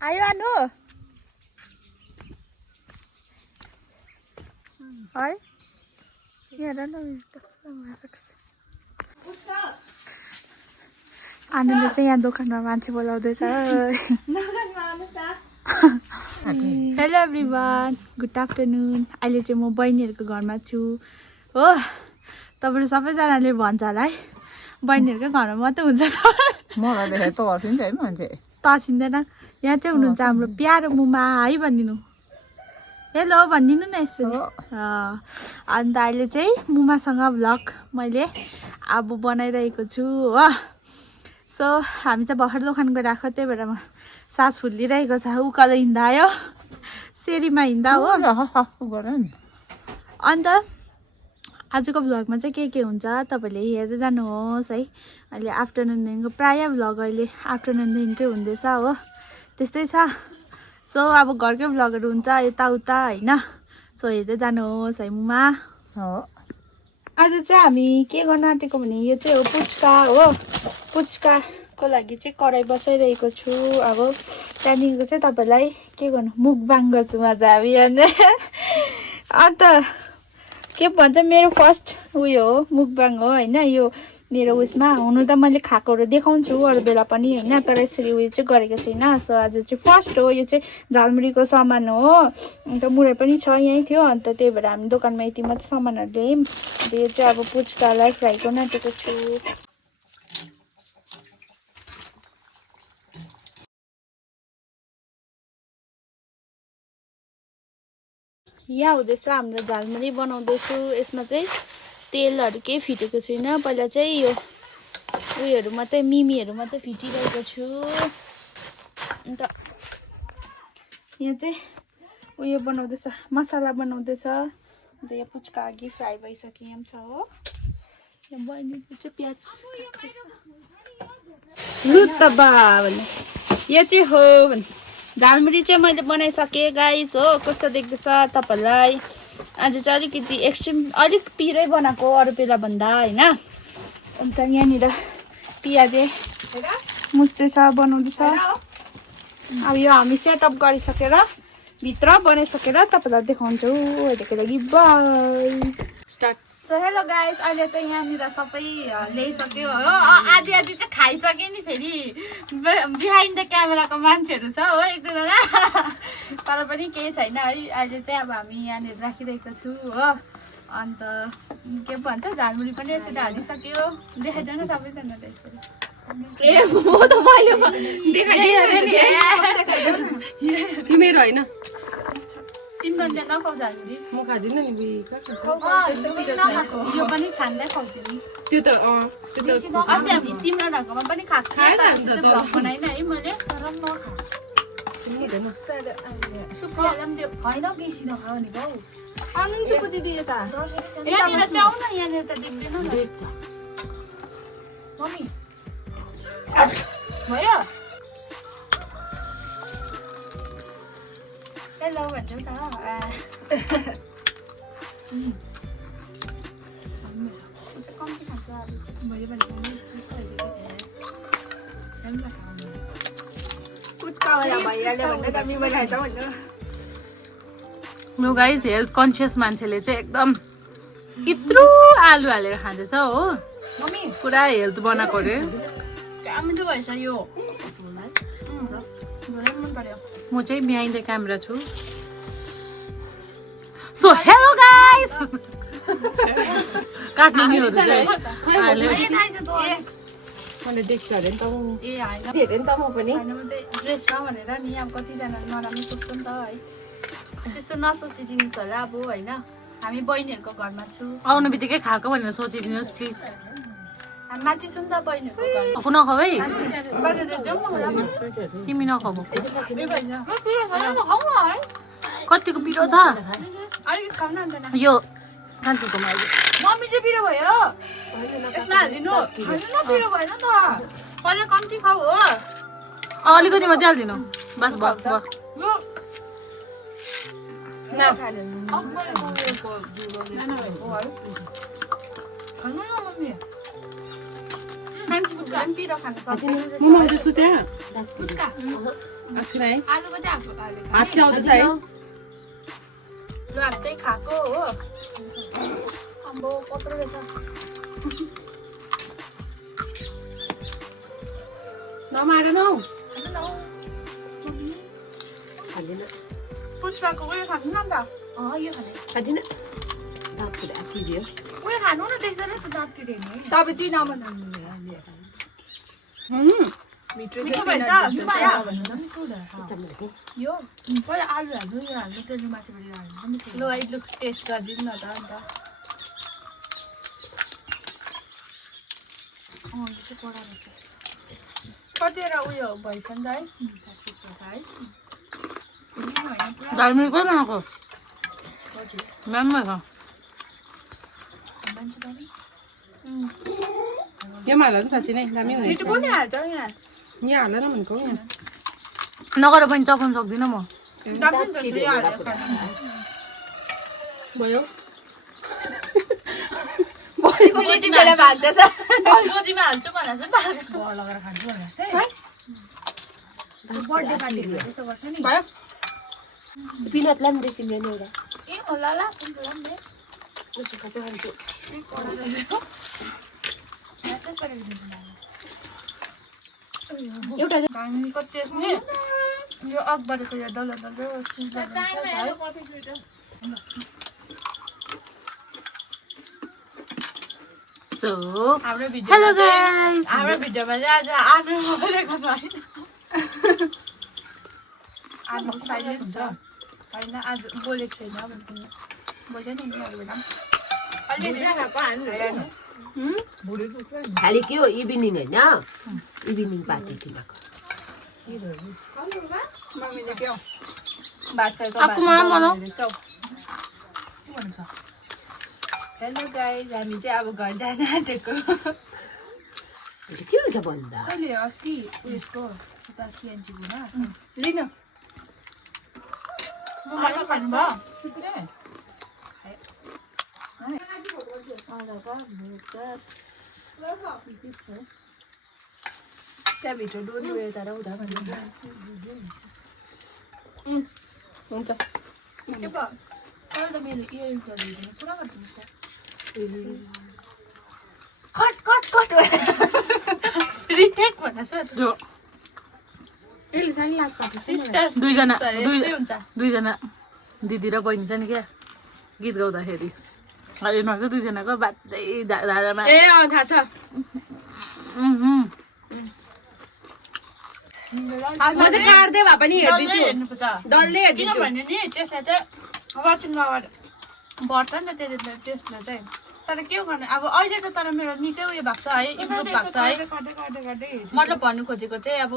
आयो आनु है हेर न आनन्दले चाहिँ यहाँ दोकानमा मान्छे बोलाउँदैछ हेलो एभ्रिवान गुड आफ्टरनुन अहिले चाहिँ म बहिनीहरूको घरमा छु हो तपाईँहरू सबैजनाले भन्छ होला है बहिनीहरूकै घरमा मात्रै हुन्छ मलाई देखेर त हर्सिन्छ है मान्छे तर्सिँदैन यहाँ चाहिँ हुनुहुन्छ हाम्रो प्यारो मुमा है भनिदिनु हेलो भनिदिनु न यसरी अन्त अहिले चाहिँ मुमासँग भ्लग मैले अब बनाइरहेको छु हो सो हामी चाहिँ भर्खर दोकान गएर आएको त्यही भएर सास फुलिरहेको छ उकालो हिँड्दा आयो सेरीमा हिँड्दा हो अन्त आजको भ्लगमा चाहिँ के हुन्छ तपाईँहरूले हेर्दै जानुहोस् है अहिले आफ्टरनुनदेखिको प्रायः भ्लग अहिले आफ्टरनुनदेखिकै हुँदैछ हो त्यस्तै छ सो अब घरकै भ्लगहरू हुन्छ यताउता होइन सो हेर्दै जानुहोस् है मुमा आज चाहिँ हामी के गर्न आँटेको भने यो चाहिँ हो पुच्का हो पुच्काको लागि चाहिँ कराई बसाइरहेको छु अब त्यहाँदेखिको चाहिँ तपाईँलाई के गर्नु मुखबाङ गर्छु म चाहिँ अन्त के भन्छ मेरो फर्स्ट उयो हो मुखबाङ हो होइन यो मेरो उयसमा हुनु त मैले खाएकोहरू देखाउँछु अरू बेला पनि होइन तर यसरी उयो चाहिँ गरेको छुइनँ सो आज चाहिँ फर्स्ट हो यो चाहिँ झालमुरीको सामान हो अन्त मुरै पनि छ यहीँ थियो अन्त त्यही भएर हामी दोकानमा यति मात्रै सामानहरू ल्यायौँ अन्त यो चाहिँ अब पुच्कालाई फ्राई गर्न आँटेको छु यहाँ हुँदैछ हाम्रो झालमुरी बनाउँदैछु यसमा चाहिँ तेलहरू केही फिटेको छुइनँ पहिला चाहिँ यो उयोहरू मात्रै मिमीहरू मात्रै फिटिरहेको छु अन्त यहाँ चाहिँ उयो बनाउँदैछ मसला बनाउँदैछ अन्त यहाँ पुच्का अघि फ्राई भइसक्यो यहाँ छ हो यहाँ बहिनीको चाहिँ प्याज लु त बा भन्ने यो चाहिँ हो भने झालमुरी चाहिँ मैले बनाइसकेँ गाइस हो कस्तो देख्दैछ तपाईँहरूलाई आज चाहिँ अलिकति एक्सट्रिम अलिक पिरै बनाएको अरू बेला भन्दा होइन अन्त यहाँनिर पियाजे मुस्दैछ बनाउँदैछ अब यो हामी सेटअप गरिसकेर भित्र बनाइसकेर तपाईँलाई देखाउँछु अहिलेको लागि by start so hello guys अहिले चाहिँ यहाँनिर सबै ल्याइसक्यो हो आधी आधी चाहिँ खाइसक्यो नि फेरि बिहाइन्ड द क्यामेराको मान्छेहरू छ हो एक दुईजना तर पनि केही छैन है अहिले चाहिँ अब हामी यहाँनिर राखिरहेको छु हो अन्त के भन्छ झालमुरी पनि यसरी हालिसक्यो देखाइदिनु न सबैजनाले यसरी ए म त मैले देखाइदिएँ मेरो होइन तिमीहरूले नखाउ झालमुरी म खाँदिनँ नि यो पनि छान्दै खाउँथ्यो नि त्यो त अस्ति हामी सिमरानहरूकोमा पनि खाएको बनाइन है मैले तर होइन बेसी नखाऊ नि बाउ अन्चुको दिदी यता यहाँनिर चाहिँ न यहाँनिर त देख्दैन मम्मी भयो हेलो भन्छु न कम्ती खान्छ मैले नो गाइस हेल्थ कन्सियस मान्छेले चाहिँ एकदम यत्रो आलु हालेर खाँदैछ हो पुरा हेल्थ बनाएको अरे मिठो भएछ यो म चाहिँ बिहाइन्ड द क्यामेरा छु सो हेलो गाइस काट्ने निहरू चाहिँ मैले देख्छु अरे नि त ए होइन हेरेँ नि त म पनि ड्रेसमा भनेर नि अब कतिजना नराम्रो सोच्छ नि त है त्यस्तो नसोचिदिनुहोस् होला अब होइन हामी बहिनीहरूको घरमा छु आउनु बित्तिकै खाएको भनेर सोचिदिनुहोस् प्लिज हामी माथि छु नि त बहिनीहरूको घरमा आफू नखाऊ है तिमी नखाऊ कतिको पिरो छ अलिकति खाउन अन्त यो कान्छीकोमा अहिले मम्मी चाहिँ पिरो भयो यसमा हालिदिनु पिरो भएन त पहिला कम्ती खाऊ हो अलिकति मात्रै हालिदिनु बस भयो पिरो खानु सक्छ आलु पनि हातको खाले हात चाहिँ आउँदैछ है लु हातै खाएको हो अम्बो कत्रो रहेछ नमाएर नौ पुष्पाको उयो खानु न त यो खाने खाँदिन किरियो उयो खानु न देख्दैन त दाँत किर्ने तपाईँ चाहिँ नबनाउनु मिठो यो पहिला आलु हाल्नु यो हाल्नु त्यसले माथिबाट यो हाल्नु लु है लु टेस्ट गरिदिनु न त अन्त यो चाहिँ कडा रहेछ कतिवटा उयो भएछ नि त है दामी कोही बनाएको राम्रो छ यो हाल्दा पनि साँच्ची नै दामी हुनेछ मिठो पनि हाल्छ यहाँ यहाँ हाल्दैन भनेको नगर पनि चपाउनु सक्दिनँ म भयो बेला भाग्दैछ गोजीमा हाल्छु भनेर चाहिँ घर लगाएर खान्छु भनेर चाहिँ बर्थडे पार्टीहरू त्यस्तो गर्छ नि भयो पिनटलाई पनि रेसिपी एउटा ए होला ला पिनटलाई पनि सुक्खा चाहिँ खान्छु एउटा हामी कति नि यो अकबरको यो डल्लो डल्लो सो हाम्रो हेलो गाइस हाम्रो भिडियोमा चाहिँ आज आलु बोलेको छ होइन आलु साइलेन्ट हुन्छ होइन आज बोलेको छैन भन्नु बोल्छ नि खालि के हो इभिनिङ होइन इभिनिङ पार्टी तिमीको मम्मीले के हो भात खाएको हेलो गाइस हामी चाहिँ अब घर जान आँटेको के हुन्छ भन्दा कहिले अस्ति उयसको उता सिएनजीमा लिनु मोबाइल खानुभयो त्यहाँभित्र डोरी उयो यता र उता भन्नु हुन्छ त मेरो इयरिङ्सहरू हेर्नु पुरा गरिदिनुहोस् कट कट कट रिटेक भन्नुहोस् जो यसले सानो लाज पाएको दुईजना दिदी र बहिनी छ नि क्या गीत गाउँदाखेरि हेर्नु चाहिँ दुईजनाको बाध्दै दादामा ए थाहा छ म चाहिँ काट्दै भए पनि हेर्दिन्छु डल्लै हेर्दिन्छु किनभने नि त्यसलाई चाहिँ वाचिङ अगाडि बढ्छ नि त त्यसलाई चाहिँ तर के गर्ने अब अहिले त तर मेरो निकै उयो भएको छ है इम्प्रुभ भएको छ है मतलब भन्नु खोजेको चाहिँ अब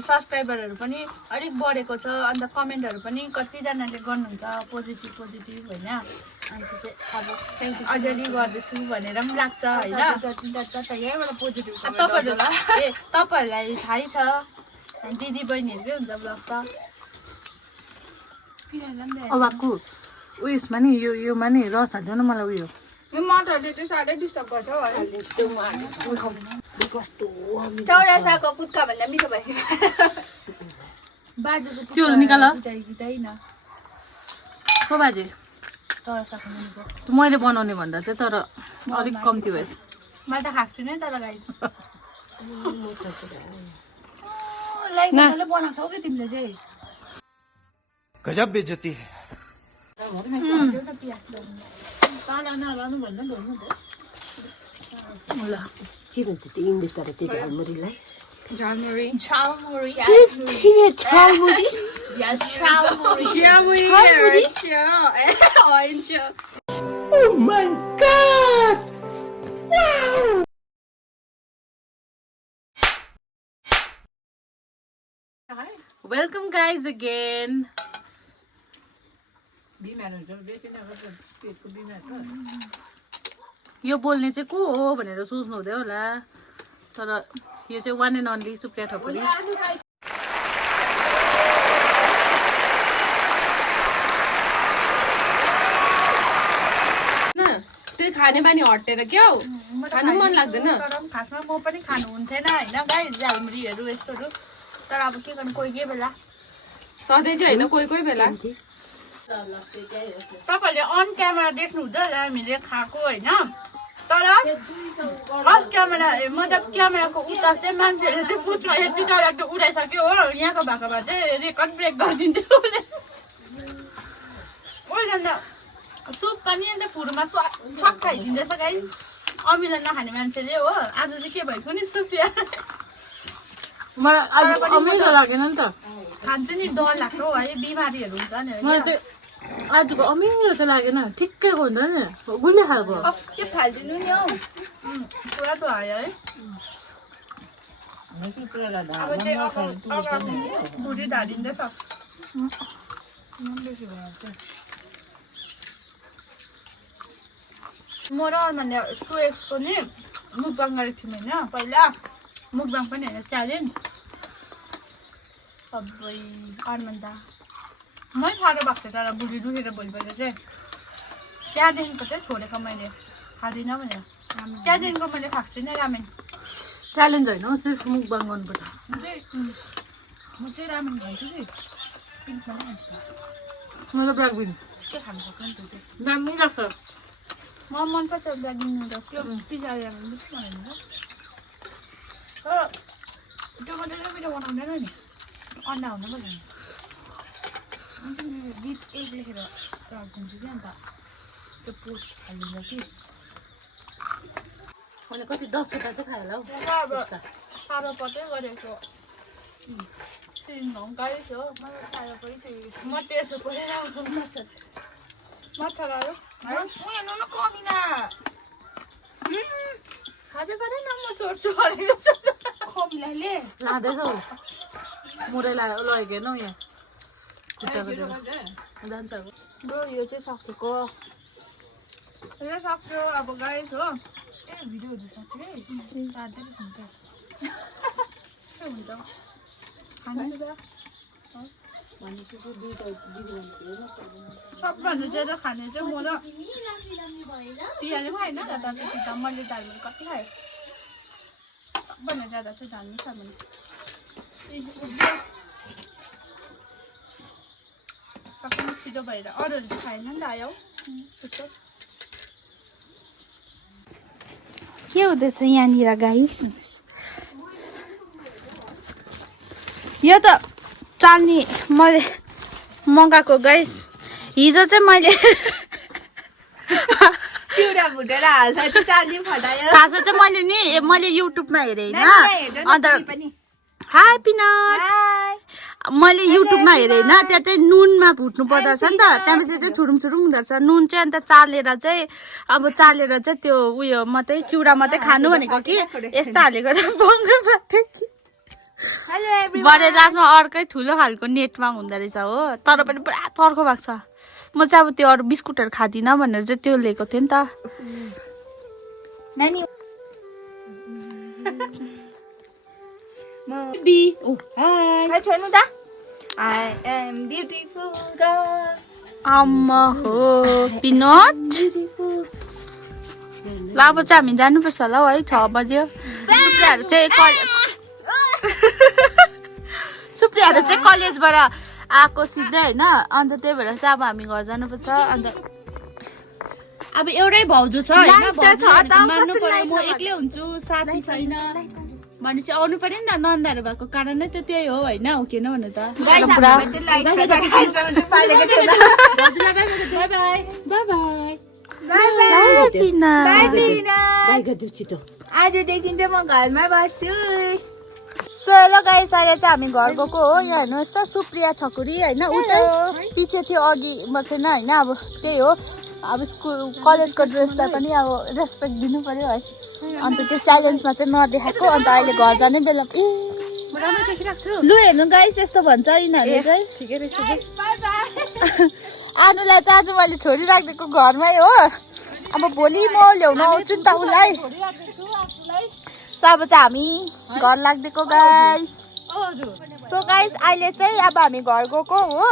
सब्सक्राइबरहरू पनि अलिक बढेको छ अन्त कमेन्टहरू पनि कतिजनाले गर्नुहुन्छ पोजिटिभ होइन अन्त चाहिँ अब अलिअलि गर्दैछु भनेर पनि लाग्छ होइन तपाईँहरूलाई थाहै छ दिदी बहिनीहरूकै हुन्छ ब्लग त अबाको उयसमा नि योमा नि रस हाल्दैन मलाई उयो यो मटरले चाहिँ साह्रै डिस्टर्ब गर्छ है चौरासाको पुच्का भन्दा मिठो भयो बाजेको त्यो निकाल जिताइन को बाजे चौरासाको मुनिको मैले बनाउने भन्दा चाहिँ तर अलिक कम्ती भएछ मैले त खाएको छुइनँ तर गाई बनाएको छौ कि तिमीले चाहिँ गजब बेइज्जती है ल के भन्छ त्यो इङ्ग्लिस गरेर त्यो झालमुरीलाई jhalmuri jhalmuri welcome guys again यो बोल्ने चाहिँ को हो भनेर सोच्नु हुँदै होला तर यो चाहिँ one and only Supriya Thakuri त्यो खाने बानी हटेर क्या हो खानु मन लाग्दैन तर खासमा म पनि खानु हुन्थेन होइन गाई झालमुरीहरू यस्तोहरू तर अब के गर्नु कोही कोही बेला सधैँ चाहिँ होइन कोही कोही बेला तपाईँहरूले अन क्यामेरा देख्नु हुँदैन हामीले खाएको होइन तर अफ क्यामेरा मतलब क्यामेराको उता चाहिँ मान्छेहरूले चाहिँ पुच्छमा यति डरलाग्दो उडाइसक्यो हो यहाँको भएको भए चाहिँ रेकर्ड ब्रेक गरिदिन्थ्यो ओइल सुप पनि अन्त फुरुमा छक खाइदिँदैछ गाई अमिलो नखाने मान्छेले हो आज चाहिँ के भएको नि सुपिया मलाई आज अमिलो लागेन नि त खान्छ नि डर लाग्छ है बिमारीहरू हुन्छ नि मलाई चाहिँ आजको अमिलो चाहिँ लागेन ठिक्कैको हुन्छ नि गुलियो खालको त्यो फालिदिनु नि हौ पुरा त आयो है अब चाहिँ भुँडी ढालिँदैछ म र अर्मानले 2x को नि मुकबाङ गरेको थियौँ होइन पहिला मुकबाङ पनि होइन च्यालेन्ज सबै अर्मान दा मै साह्रो भएको थियो तर भुँडी दुखेर भोलिपल्ट चाहिँ त्यहाँदेखिको चाहिँ छोडेको मैले खाँदिनँ भनेर त्यहाँदेखिको मैले खाएको छुइनँ रामेन च्यालेन्ज होइन हौ सिर्फ मुकबाङ गर्नुपर्छ म चाहिँ रामेन खान्छु कि पिङ्कमा नै खान्छु मतलब राख्दिनँ के खानु सक्छ नि त्यो चाहिँ दामी लाग्छ म मनपर्छ ब्यागिङ नुडल्स त्यो पिज्जा रामेन बुझ्छु भनेर तर त्यो मात्रै चाहिँ पिज्जा बनाउँदैन नि अन्डा हुनुपर्छ नि अन्त मेरो बिट एग लेखेर राखिदिन्छु कि अन्त त्यो पोस्ट हालिदिन्छ कि मैले कति 10 वटा चाहिँ खाएँ होला हौ अब साह्रो पर्दै गरेको 3 घन्टा थियो मलाई साह्रो परिसकेको छु म 1300 परेर माछा लाग्यो हेर्नु न कमिना खाँदै गरेन म सोध्छु भनेको कमिनाले लाँदैछ हौ मुरै लगेको हेर्नु यहाँ खुट्टाको जान्छ अब ब्रो यो चाहिँ सकेको यो सक्यो अब गाइस हो ए भिडियो हुन्छ साँच्चै चार्दै हुन्छ के हुन्छ खानु त सबभन्दा ज्यादा खाने चाहिँ म र पियाले खाएन त त्यति मैले दालमा कति खाएँ सबभन्दा ज्यादा चाहिँ जान्नु छ भने सबै छिटो भएर अरूहरू चाहिँ खाएन नि त आयो त्यस्तो के हुँदैछ यहाँनिर गाई यो त चाल्नी मैले मगाएको गाइस हिजो चाहिँ मैले चिउरा भुटेर हाल्छ चाल्नी फटायो खाजा चाहिँ मैले युट्युबमा हेरेँ होइन अन्त हाई पिनट मैले युट्युबमा हेरेँ होइन त्यहाँ चाहिँ नुनमा भुट्नु पर्दो रहेछ नि त त्यहाँपछि चाहिँ छुरुङ छुरुङ हुँदो रहेछ नुन चाहिँ अन्त चालेर चाहिँ त्यो उयो मात्रै चिउरा मात्रै खानु भनेको कि यस्तो हालेको त बङ्गो पार्थ्यो कि भरे लास्टमा अर्कै ठुलो खालको नेटमा हुँदो रहेछ हो तर पनि पुरा तर्को भएको छ म चाहिँ अब त्यो अरू बिस्कुटहरू खाँदिनँ भनेर चाहिँ त्यो लिएको थिएँ नि त नानी हाई छोड्नु त I am beautiful girl. आम्मा हो पिनट ल अब चाहिँ हामी जानुपर्छ होला हौ है 6 बज्यो सुप्रियाहरू चाहिँ कलेजबाट आएको सिधै होइन अन्त त्यही भएर चाहिँ अब हामी घर जानुपर्छ अन्त अब एउटै भाउजू छ होइन मान्नु पर्यो म एक्लै हुन्छु साथी छैन भनेपछि आउनु पर्यो नि त नन्दाहरू भएको कारण नै त त्यही हो होइन हो किन भन्नु त आजदेखि चाहिँ म घरमा बस्छु सो ल गाइस अहिले चाहिँ हामी घर गएको हो यहाँ हेर्नुहोस् त सुप्रिया छकुरी होइन ऊ चाहिँ पछि थियो अघि बसेन होइन अब त्यही हो अब स्कुल कलेजको ड्रेसलाई पनि अब रेस्पेक्ट दिनु पर्यो है अन्त त्यो च्यालेन्जमा चाहिँ नदेखाएको अन्त अहिले घर जाने बेला ए लु हेर्नु गाइस यस्तो भन्छ यिनीहरूले चाहिँ ठिकै रहेछ आनुलाई चाहिँ आज मैले छोडिराखिदिएको घरमै हो अब भोलि म ल्याउन आउँछु नि त उसलाई सो अब चाहिँ हामी घर लाग्दिएको गाइस सो गाइस अहिले चाहिँ अब हामी घर गएको हो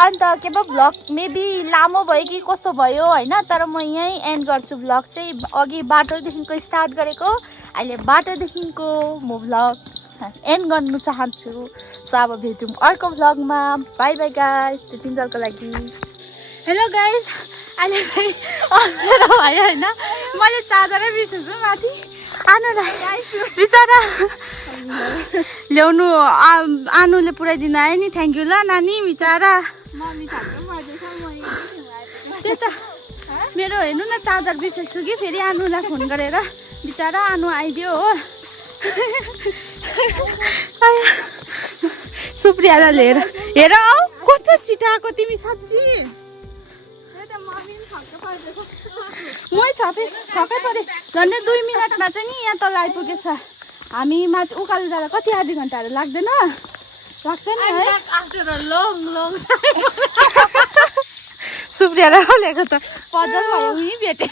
अन्त के पो भ्लग मेबी लामो भयो कि कस्तो भयो होइन तर म यहीँ एन्ड गर्छु भ्लग चाहिँ अघि बाटोदेखिको स्टार्ट गरेको अहिले बाटोदेखिको म भ्लग एन्ड गर्नु चाहन्छु। सो अब भेटौँ अर्को भ्लगमा। Bye bye guys. त्यतिन्जेलको लागि हेलो गाइस। अहिले चाहिँ अँध्यारो भयो होइन, मैले चार्जरै बिर्सेछु माथि आनुलाई बिचरा ल्याउनु आनुले पुऱ्याइदिनु आयो नि। थ्याङ्क यू ल नानी बिचरा। त्यही त मेरो हेर्नु न चार्जर बिर्सेछु कि फेरि आनुलाई फोन गरेर बिचरा आनु आइदियो हो। सुप्रियालाई लिएर हेर औ कस्तो छिटो आएको तिमी साँच्ची। मै छक्कै परे झन्डै 2 मिनटमा चाहिँ नि यहाँ तल आइपुगेछ। हामी माथि उकालो जाँदा कति आधी घन्टाहरू लाग्दैन लाग्छ नि है। सुप्रिया ल्याएको त पजल भयो उही भेटे।